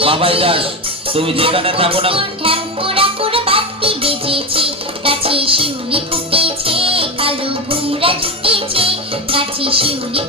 বাবাই দাস তুমি যেখানে থাকো না ঢ্যাঙ্কুরা পুরো বাতি বেজেছে, গাছে শিউলি ফুটেছে, কালো ভুমরা জুটেছে, গাছে শিউলি